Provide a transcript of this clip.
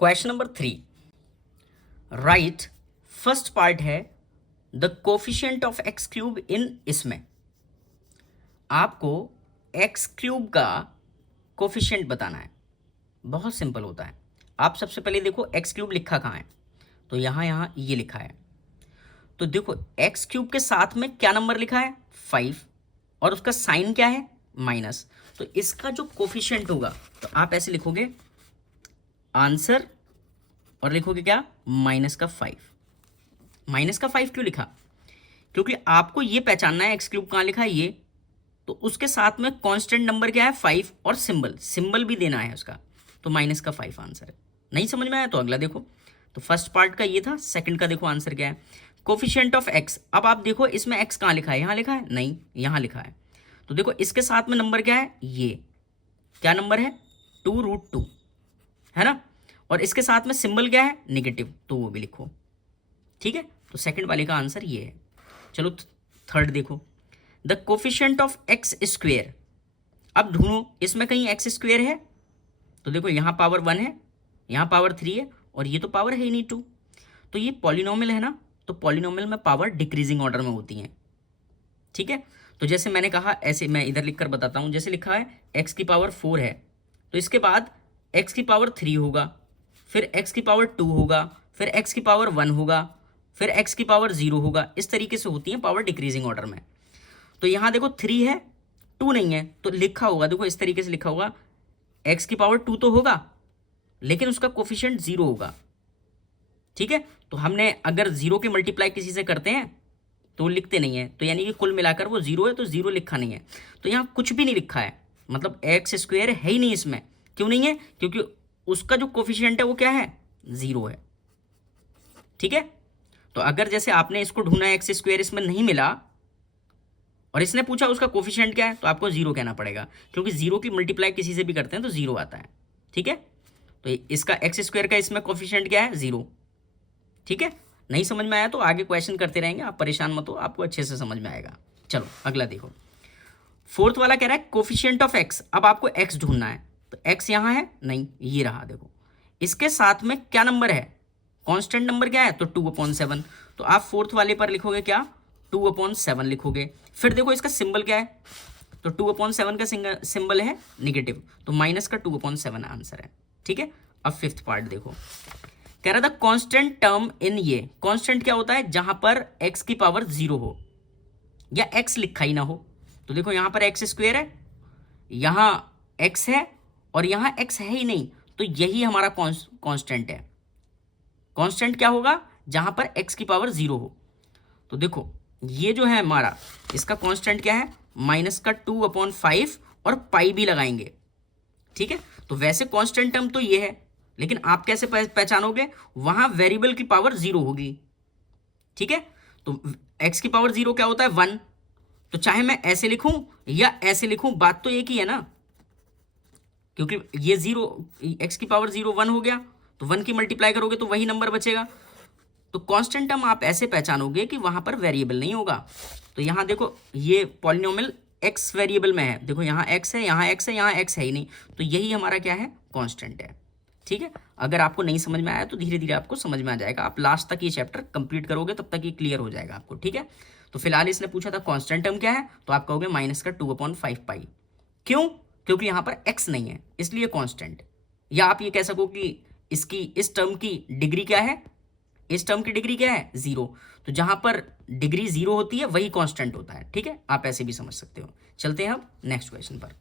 Question number 3, right. First part है the coefficient of x cube in, इसमें आपको x cube का coefficient बताना है। बहुत सिंपल होता है। आप सबसे पहले देखो एक्स क्यूब लिखा कहाँ है, तो यहाँ ये लिखा है। तो देखो एक्स क्यूब के साथ में क्या नंबर लिखा है 5 और उसका साइन क्या है माइनस। तो इसका जो कोफिशिएंट होगा तो आप ऐसे लिखोगे आंसर और लिखोगे क्या माइनस का 5। माइनस का 5 क्यों लिखा? क्योंकि आपको ये पहचानना है एक्स क्यूब कहाँ लिखा है ये, तो उसके साथ में कांस्टेंट नंबर क्या है 5 और सिंबल भी देना है उसका, तो माइनस का 5 आंसर है। नहीं समझ में आया तो अगला देखो। तो फर्स्ट पार्ट का ये था, सेकंड का देखो आंसर क्या है कोफिशिएंट ऑफ एक्स। अब आप देखो इसमें एक्स कहाँ लिखा है, यहाँ लिखा है नहीं, यहाँ लिखा है। तो देखो इसके साथ में नंबर क्या है, ये क्या नंबर है 2√2 है ना, और इसके साथ में सिंबल क्या है नेगेटिव, तो वो भी लिखो। ठीक है, तो सेकंड वाले का आंसर ये है। चलो थर्ड देखो, the coefficient of x square. अब ढूंढो इसमें कहीं एक्स स्क्वेयर है, तो देखो यहाँ पावर 1 है, यहाँ पावर 3 है, और ये तो पावर है ही नहीं 2। तो ये पॉलिनोमियल है ना, तो पॉलिनोमियल में पावर डिक्रीजिंग ऑर्डर में होती हैं। ठीक है, तो जैसे मैंने कहा ऐसे मैं इधर लिखकर बताता हूँ। जैसे लिखा है एक्स की पावर 4 है, तो इसके बाद एक्स की पावर 3 होगा, फिर एक्स की पावर 2 होगा, फिर एक्स की पावर 1 होगा, फिर एक्स की पावर 0 होगा। इस तरीके से होती है पावर डिक्रीजिंग ऑर्डर में। तो यहाँ देखो 3 है 2 नहीं है, तो लिखा होगा देखो इस तरीके से लिखा होगा एक्स की पावर 2 तो होगा लेकिन उसका कोफिशिएंट 0 होगा। ठीक है, तो हमने अगर 0 की मल्टीप्लाई किसी से करते हैं तो वो लिखते नहीं है, तो यानी कि कुल मिलाकर वो 0 है, तो 0 लिखा नहीं है। तो यहाँ कुछ भी नहीं लिखा है, मतलब एक्स स्क्वेयर है ही नहीं इसमें। क्यों नहीं है? क्योंकि उसका जो कोफिशिएंट है वो क्या है 0 है। ठीक है, तो अगर जैसे आपने इसको ढूंढा एक्स स्क्वेयर, इसमें नहीं मिला और इसने पूछा उसका कोफिशिएंट क्या है, तो आपको 0 कहना पड़ेगा, क्योंकि 0 की मल्टीप्लाई किसी से भी करते हैं तो 0 आता है। ठीक है, तो इसका एक्स स्क्वेयर का इसमें कोफिशिएंट क्या है 0। ठीक है, नहीं समझ में आया तो आगे क्वेश्चन करते रहेंगे, आप परेशान मत हो, आपको अच्छे से समझ में आएगा। चलो अगला देखो, फोर्थ वाला कह रहा है कोफिशिएंट ऑफ एक्स। अब आपको एक्स ढूंढना है, तो एक्स यहाँ है नहीं, ये रहा देखो, इसके साथ में क्या नंबर है कांस्टेंट नंबर क्या है, तो 2/7। तो आप फोर्थ वाले पर लिखोगे क्या 2/7 लिखोगे। फिर देखो इसका सिंबल क्या है, तो 2/7 का सिंबल है नेगेटिव, तो माइनस का 2/7 आंसर है। ठीक है, अब फिफ्थ पार्ट देखो, कह रहा था कांस्टेंट टर्म इन ये। कांस्टेंट क्या होता है जहां पर x की पावर 0 हो या x लिखा ही ना हो। तो देखो यहां पर एक्स स्क्वेयर है, यहां x है और यहां x है ही नहीं, तो यही हमारा कांस्टेंट है। कांस्टेंट क्या होगा जहां पर x की पावर 0 हो। तो देखो ये जो है हमारा, इसका कांस्टेंट क्या है माइनस का 2/5 और पाई भी लगाएंगे। ठीक है, तो वैसे कांस्टेंट टर्म तो ये है, लेकिन आप कैसे पहचानोगे, वहां वेरिएबल की पावर 0 होगी। ठीक है, तो x की पावर 0 क्या होता है 1, तो चाहे मैं ऐसे लिखूं या ऐसे लिखूं बात तो एक ही है ना, क्योंकि ये 0 x की पावर 0 1 हो गया, तो 1 की मल्टीप्लाई करोगे तो वही नंबर बचेगा। तो कांस्टेंट टर्म आप ऐसे पहचानोगे कि वहां पर वेरिएबल नहीं होगा। तो यहां देखो ये पॉलिनोमियल x वेरिएबल में है, देखो यहाँ x है, यहाँ x है, यहाँ x है ही नहीं, तो यही हमारा क्या है कांस्टेंट है। ठीक है, अगर आपको नहीं समझ में आया तो धीरे धीरे आपको समझ में आ जाएगा, आप लास्ट तक ये चैप्टर कंप्लीट करोगे तब तक ये क्लियर हो जाएगा आपको। ठीक है, तो फिलहाल इसने पूछा था कांस्टेंट टर्म क्या है, तो आप कहोगे माइनस का 2/5 पाई। क्यों? क्योंकि यहाँ पर x नहीं है इसलिए कांस्टेंट। या आप ये कह सको कि इसकी इस टर्म की डिग्री क्या है, इस टर्म की डिग्री क्या है 0, तो जहां पर डिग्री 0 होती है वही कांस्टेंट होता है। ठीक है, आप ऐसे भी समझ सकते हो। चलते हैं अब नेक्स्ट क्वेश्चन पर।